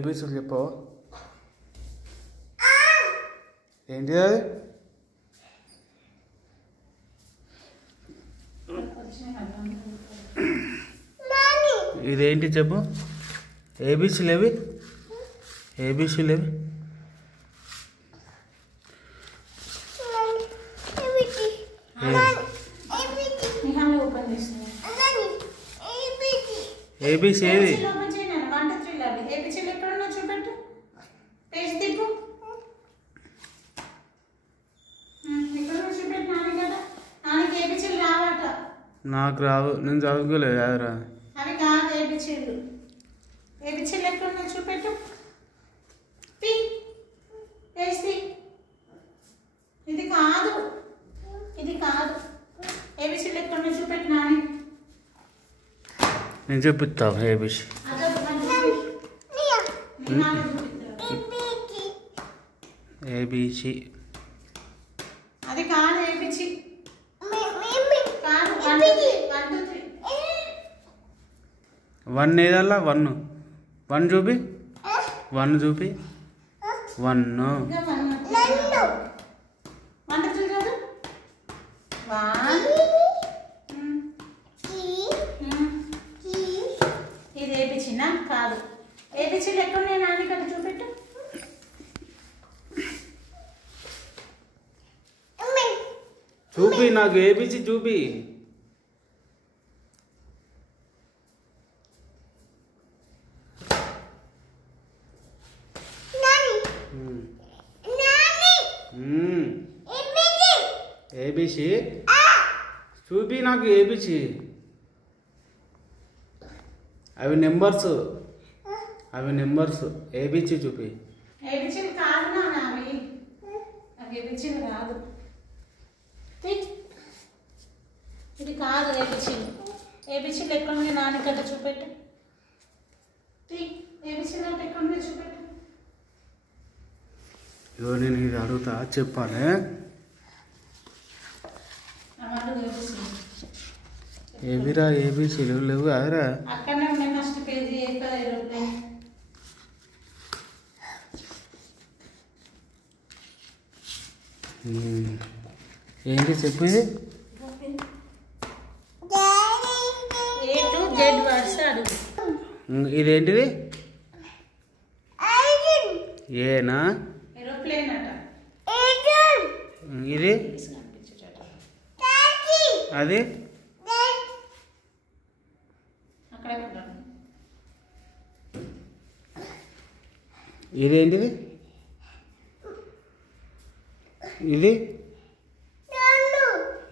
ఏబీసీలు చెప్పవా? ఏంటిది అది? ఇదేంటి చెప్పు. ఏబీసీలు ఏవి? ఏబీసీలు ఏవి? ఏబీసీ ఏది? నాకు రావు, నేను చదువుకోలేదు. అదిరా అవి కాదు ఏబిచిళ్ళు. ఏబిచిళ్ళు ఎక్కడున్నా చూపెట్టు. ఇది కాదు, ఇది కాదు. ఏబిచిళ్ళు ఎక్కడున్నా చూపెట్టు నాని. నేను చూపిస్తాను ఏబీసీ. ఏబీసీ అది కాదు ఏబిచి. వన్ ఏదల్లా? వన్ చూపి, వన్ చూపి. వన్ ఇది ఏపిచ్చినా కాదు. ఏపిచ్చి ఎక్కడ నేను నాని కదా చూపెట్టు. చూపి, నాకు ఏబీసీ చూపి. ఏబీసీ చూపి నాకు. ఏబీసీ అవి నెంబర్స్, అవి నెంబర్స్. ఏబీసీ చూపి. ఏబిచిలు కాదు నాన్న, అవి అవి ఏబిచిలు కాదు. ఇది కాదు ఏబిచిలు. ఏబిచిలు ఎక్కడ నాని కదా చూపెట్టు. ఏబిచిలు అంటే ఎక్కడ చూపెట్టు. ఇగో నేను ఇది అడుగుతా, చెప్పాలి. ఏవిరా ఏబీసీలు లేవు అదరా? అక్కడనే ఉన్నాయి ఫస్ట్ పేజీ. ఏంటి చెప్పు. ఇది ఏ టు జెడ్ వర్డ్స్ అడుగు. ఇదేంటిది? ఏనా? ఏరోప్లేన్ అట. ఇది అది ఇదేంటిది? ఇది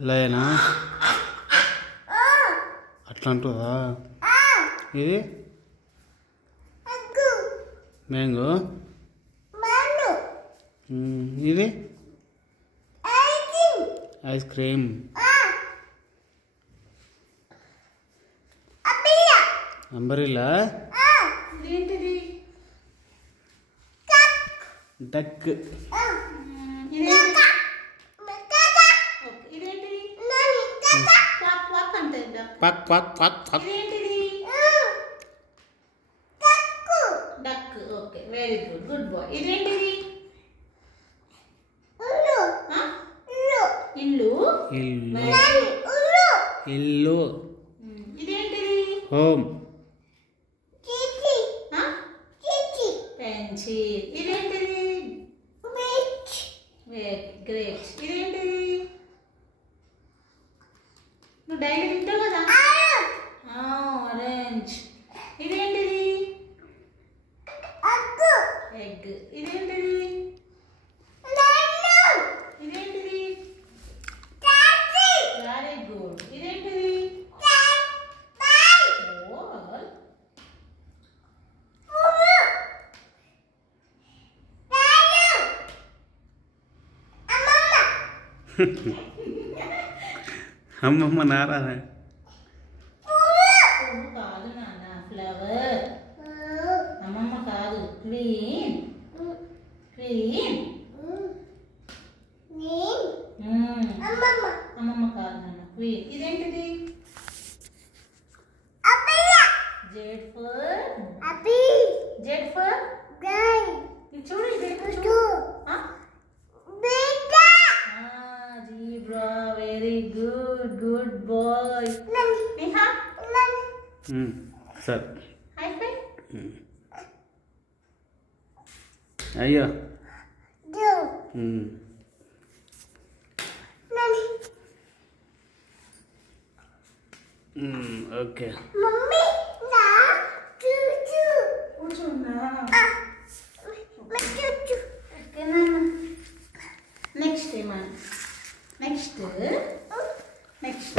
లయనా? అట్లా అంటుందా? ఇది మ్యాంగో. ఇది ఐస్ క్రీమ్. అంబరిల్లా. డక్. పక్ పక్ పక్ పక్. Duck. Okay, very good, good boy. ఇదేంటిది? ఇల్లు. ఇల్లు. ఇదేంటిది? హోమ్. పెన్సిల్. ఇదేంటిది? గ్రేట్. ఇదేంటిది? నువ్వు డైలీ తింటావు కదా. ఆరెంజ్. ఇదేంటిది? ఎగ్. ఇదేంటిది? ఇదేంటిది? Very good. ఇదేంటిది? అమ్మమ్మ నారాదా? కాదు నాన్న, ఫ్లవర్. అమ్మమ్మ కాదు. క్వీన్. క్వీన్. అమ్మమ్మ కాదు నాన్న, క్వీన్. ఇదేంటిది? Z for good boy. Niha సరే హై ఫై. అయ్యో ఓకే కూర్చున్నా. నెక్స్ట్ ఏమన్నా నెక్స్ట్